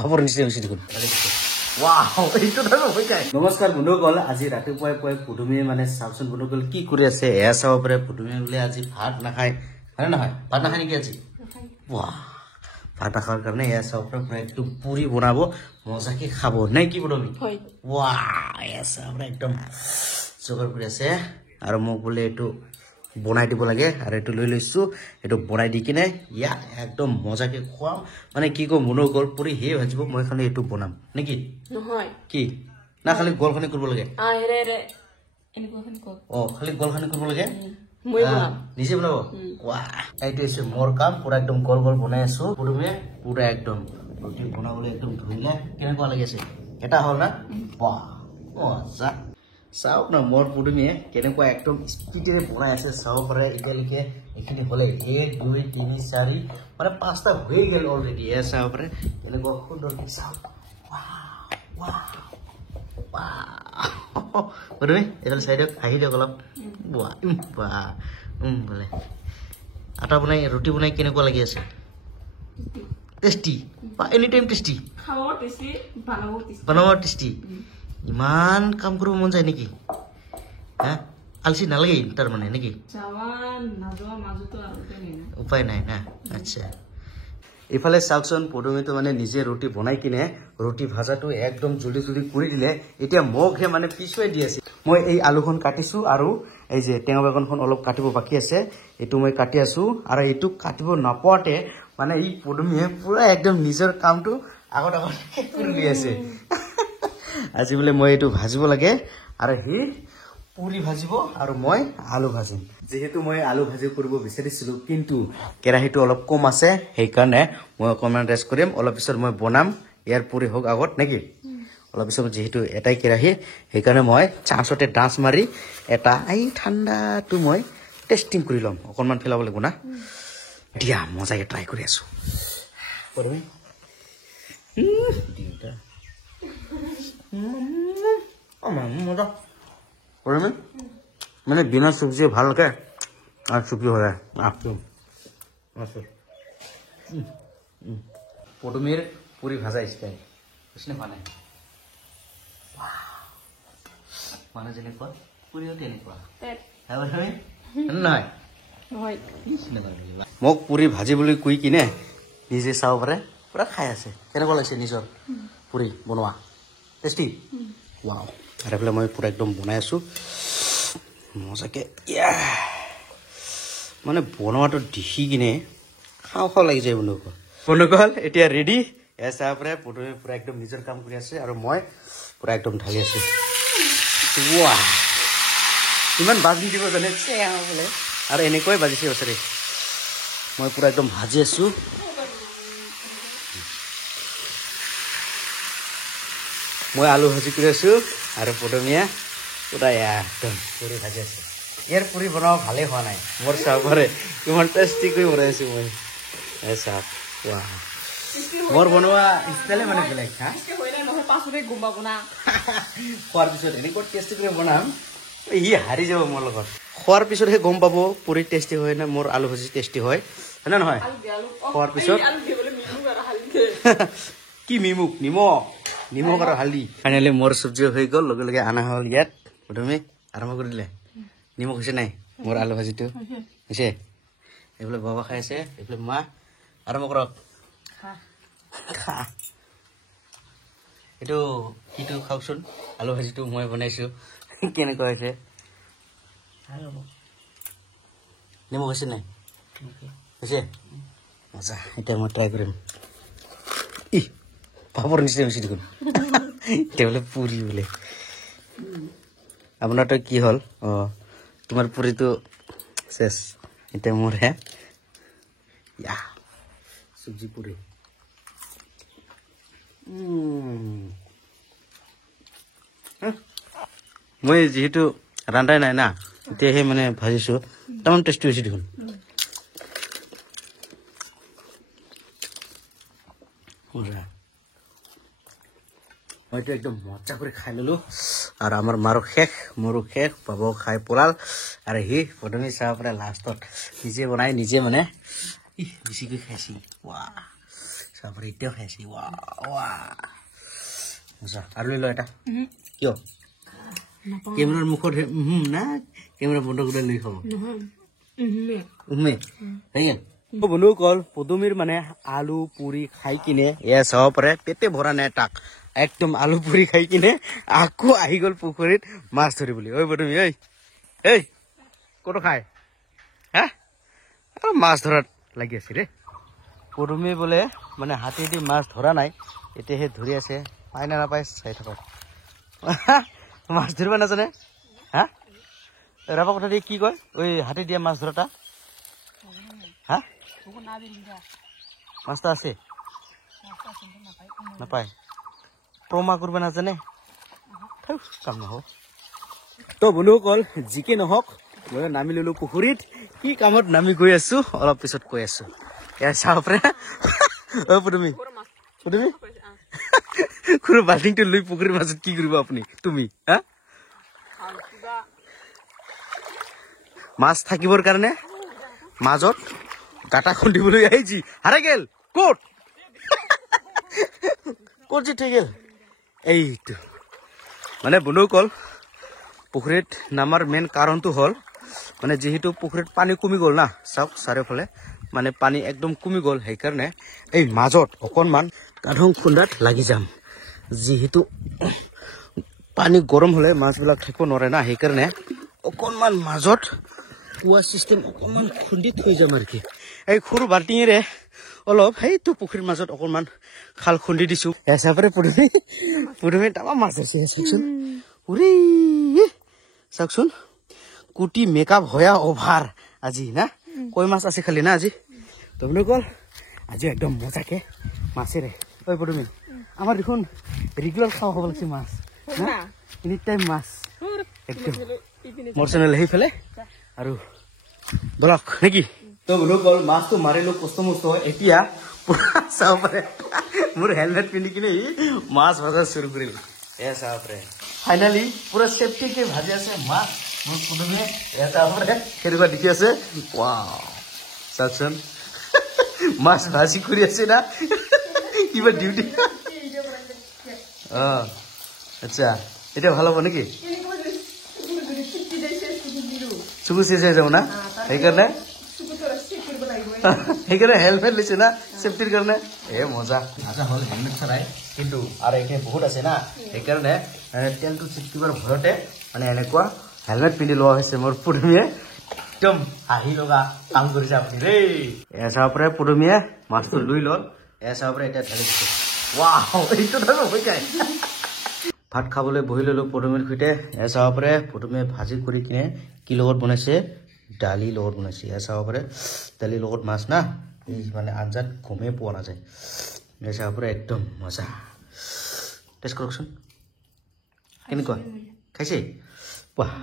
পাপৰ নিচিনা হৈছে দেখোন ৱাও এইটো ধৰ হৈ যায় নমস্কাৰ বন্ধুসকল আজি ৰাতিপুৱাই পুৱাই পুদুমিয়ে মানে চাওকচোন বন্ধুসকল কি কৰি আছে এয়া চাব পাৰে পুদুমিয়ে বোলে আজি ভাত নাখায় হয় নহয় ভাত নাখায় নেকি আজি ৱাহ ভাত নাখাৰ কাৰণে এয়া চাব পাৰে পুৰা একদম পুৰি বনাব মজাকে খাব নাই কি পুদুমি ৱাহ এয়া চাব পাৰে একদম যোগাৰ কৰি আছে আৰু মোক বোলে এইটো বনাই দিব লাগে আৰু এটো লৈ লৈছো এটো বনাই দি কিনে ইয়া একদম মজাকে খুৱাম মানে কি কো মনো গল পুৰি হে ভাজিব মই খালি এটো বনাম নেকি নহয় কি না খালি গলখনি কৰিব লাগে ৰে এনেকুৱাখন ক খালি গলখনি কৰিব লাগে মই বনাম নিজে বনাব ওয়া এইটো আছে মোৰ কাম পুৰা একদম গল গল বনাই আছো পুৰুমে পুৰা একদম ৰুটি বনাবলৈ একদম ধুইলে কেনেকুৱা লাগি আছে এটা হল না বাহ ও যা চাওক না মোৰ পুদুমিয়ে কেনেকুৱা একদম স্পিডেৰে বনাই আছে চাব পাৰে এতিয়ালৈকে এখিনি হলে 1 2 3 4 মানে পাঁচটা হৈ গেল অলৰেডি এ চাব পাৰে কেনেকুৱা সুন্দৰ চাওক ৱাও ৱাও পুদুমি এডাল সাইডত আহি দিয়ক অলপ ৱাহ বোলে আটা বনাই ৰুটি বনাই কেনেকুৱা লাগি আছে টেষ্টি বা এনি টাইম টেষ্টি খাও টেষ্টি বানাও টেষ্টি ইমান কাম কৰিব মন যায় নেকি হ্যাঁ আলসি নালাগে তার মানে নাকি জাওয়ান নাজোয়া মাজুতো উপায় নাই না আচ্ছা ইফালে চাওকচোন পুদুমিটো মানে নিজে ৰুটি বনাই কিনে ৰুটি ভাজাটো একদম জলদি জলদি কৰি দিলে এতিয়া মগহে মানে পিছুৱাই দি আছে মই এই আলুখন কাটিছো আৰু এই যে টেঙা বেগনখন অলপ কাটিব বাকি আছে এটো মই কাটি আছো আৰু এটো কাটিব নাপাওতে মানে এই পুদুমিয়ে পুৰা একদম নিজৰ কামটো আগত কৰি দি আছে আজি বলে মই এটো ভাজিব লাগে আৰু হি পুৰি ভাজিব আৰু মই আলু ভাজিম যেহেতু মই আলু ভাজি কৰিব বিচাৰিছিলো কিন্তু কেৰাহীটো অলপ কম আছে সেই কাৰণে মই অকমান ৰেষ্ট কৰিম অলপ পিছত মই বনাম ইয়াৰ পুৰি হোক আগত নেকি অলপ পিছত যেহেতু এটাই কেৰাহী সেই কাৰণে মই চান্সতে ডান্স মাৰি এটা এই ঠাণ্ডাটো মই টেষ্টিং কৰি লম অকমান ফেলাব লাগিব না দিয়া মজাকে ট্ৰাই কৰি আছো পৰমি দিটা মজা মানে বিনা সবজি ভাল লাগে আৰ সবজি হয় পুদুমিৰ পুৰি ভাজা স্টাইল বুঝলে মানে যেনেকুৱা পুৰিও তেনেকুৱা নহয় মোক পুৰি ভাজি বুলি কৈ কিনে নিজে চাব পাৰে পুৰা খাই আছে কেনেকুৱা লাগিছে নিজৰ পুৰি বনোৱা টেষ্টি ওয়াও আৰ এফালে মই পুৰা একদম বনাই আছো মজাকে মানে বনোৱাটো দেখি কিনে খাও খাও লাগি যায় বন্ধুসকল এতিয়া ৰেডি এসা পৰে পুদুমি পুৰা একদম নিজৰ কাম কৰি আছে আৰু মই পুৰা একদম ঢালি আছো ওয়া ইমান বাজি দিব জানে বলে আৰু এনেকৈ বাজিছে ওচৰে মই পুৰা একদম ভাজি আছো মই আলু ভাজি কৰি আছো আৰু পুদুমিয়া পুৰা একদম পুৰি ভাজি আছে ইয়াৰ পুৰি বনাও ভালে হোৱা নাই মোৰ চাবৰে কিমান টেষ্টি কৰি বনাইছো মই চাপ ওয়া মোৰ বনোৱা ষ্টাইলে মানে বেলেগ হা হইলে নহয় পাছৰে গুম্বা বনা খোৱাৰ পিছত এনেকৈ টেষ্টি কৰি বনাম ই হাৰি যাব মোৰ লগত খোৱাৰ পিছতহে গম পাব পুৰি টেষ্টি হয় না মোৰ আলু ভাজি টেষ্টি হয় না নহয় খোৱাৰ পিছত কি মিমুক নিমখ আৰু হালদি ফাইনালি মোৰ সবজি হৈ গল লগে লগে আনা হল ইয়াত পুদুমি আৰম্ভ কৰি দিলে নিমখ হৈছে নাই মোৰ আলু ভাজিটো হৈছে এইফালে বাবা খাই আছে এইফালে মা আৰম্ভ কৰক খা এইটো কিটো খাওকচোন আলু ভাজিটো মই বনাইছো কেনেকুৱা হৈছে নিমখ হৈছে নাই হৈছে মজা এতিয়া মই ট্ৰাই কৰিম ই পাপৰ নিচিনা হৈছে দেখোন এতিয়া বোলে পুৰি বোলে আপোনাৰ তো কি হল তোমাৰ পুৰিটো শেষ এতিয়া মোৰ হে সবজি পুৰি মই যেহেতু ৰান্ধাই নাই না এতিয়াহে মানে ভাজিছো তামান টেষ্টি হৈছে দেখোন মইতো একদম মজা করে খাই ললো আর আমার মারো শেষ মোরও শেষ বাবাও খাই পলাল আর হি পুদুমি চাহ পরে লাস্টত নিজে বনাই নিজে মানে বেছিকৈ খাইছি চাপৰি এতিয়াও খাইছে ৱা ৱা মজা আৰু লৈ ল এটা কিয় কেমেৰাৰ মুখত না কেমেৰা বন্ধ কৰি লৈ খাব বন্ধুসকল পদুমীৰ মানে আলু পুৰি খাই কিনে এয়া চাব পাৰে পেটে ভৰা নাই তাক একদম আলু পুৰি খাই কিনে আকৌ আহি গ'ল পুখুৰীত মাছ ধৰিবলৈ ঐ পদুমী ঐ ক'তো খায় হা মাছ ধৰাত লাগি আছে ৰে পদুমী বোলে মানে হাতেদি মাছ ধৰা নাই এতিয়াহে ধৰি আছে পাই না নাপায় চাই থাকক মাছ ধৰিব নাজানে হা ৰাবা কথা দিয়ে কি কয় ঐ হাতে দিয়া মাছ ধৰাটা হা মাছটা আছে নাপায় প্ৰমা কৰিব নাজানে কাম নহওক তো বন্ধুসকল যিকি নহওক মই নামি ললো পুখুৰীত কি কামত নামি গৈ আছো অলপ পিছত কৈ আছো এয়া চাওক পদুমী খুৰু বাল্টিংটো লৈ পুখুৰীৰ মাজত কি কৰিব আপুনি তুমি হা মাছ থাকিবৰ কাৰণে মাজত গাটা খুন্দিবলৈ আহিছি হাৰাই গেল ক'ত ক'ত যে থৈ গেল এইটো মানে বন্ধুসকল পুখুৰীত নামাৰ মেইন কাৰণটো হ'ল মানে যিহেতু পুখুৰীত পানী কমি গ'ল না চাওক চাৰিওফালে মানে পানী একদম কমি গ'ল সেইকাৰণে এই মাজত অকণমান গাধং খুন্দাত লাগি যাম যিহেতু পানী গৰম হ'লে মাছবিলাক থাকিব নোৱাৰে না সেইকাৰণে অকণমান মাজত কুঁৱা চিষ্টেম অকণমান খুন্দি থৈ যাম আৰু কি এই সৰু বাল্টিঙেৰে অলপ সেইটো পুখুৰীৰ মাজত অকণমান খাল খুন্দি দিছোঁ হিচাপে পদুমী তামাম মাছ আছে চাওকচোন উৰি চাওকচোন কুটি মেকআপ হয়া অভাৰ আজি না কৈ মাছ আছে খালি না আজি তুমি কল আজি একদম মজাকে মাছেৰে ঐ পদুমী আমাৰ দেখোন ৰেগুলাৰ খাওয়া হ'ব লাগছে মাছ এনি টাইম মাছ একদম মোৰ চেনেল সেইফালে আৰু বলক নেকি তো বন্ধুসকল মাছটো মাৰিলো কষ্ট মষ্ট হয় এতিয়া চাব পাৰে মোৰ হেলমেট পিন্ধি কিনে মাছ ভজা শুৰু কৰিল এয়া চাব পাৰে ফাইনালি পুৰা সেফটিকে ভাজি আছে মাছ মোৰ পদুমীয়ে এয়া চাব পাৰে কেনেকুৱা দেখি আছে ৱাও চাওকচোন মাছ ভাজি কৰি আছে না কিবা ডিউটি আচ্ছা এতিয়া ভাল হ'ব নেকি চুকু চেচ হৈ যাব না সেইকাৰণে হেলমেট লৈছে না সেফটিৰ কাৰণে মজা আচ্ছা হ'ল হেলমেট চলাই কিন্তু আৰু এইখিনি বহুত আছে না সেইকাৰণে তেলটো চিটকিবৰ ভয়তে মানে এনেকুৱা হেলমেট পিন্ধি লোৱা হৈছে মোৰ পদুমীয়ে একদম হাঁহি লগা কাম কৰিছে আপুনি দেই এয়া চাব পাৰে পদুমীয়ে মাছটো লৈ ল'ল এয়া চাব পাৰে এতিয়া ঢালি দিছে ৱাও এইটো হৈ যায় ভাত খাবলৈ বহি ল'লো পদুমীৰ সৈতে এয়া চাব পাৰে পদুমীয়ে ভাজি কৰি কিনে কি লগত বনাইছে দালি লগত বনাইছে এয়া চাব পাৰে দালিৰ লগত মাছ না এই মানে আঞ্জাত গমেই পোৱা নাযায় এয়া চাব পাৰে একদম মজা টেষ্ট কৰকচোন কেনেকুৱা খাইছে বাহ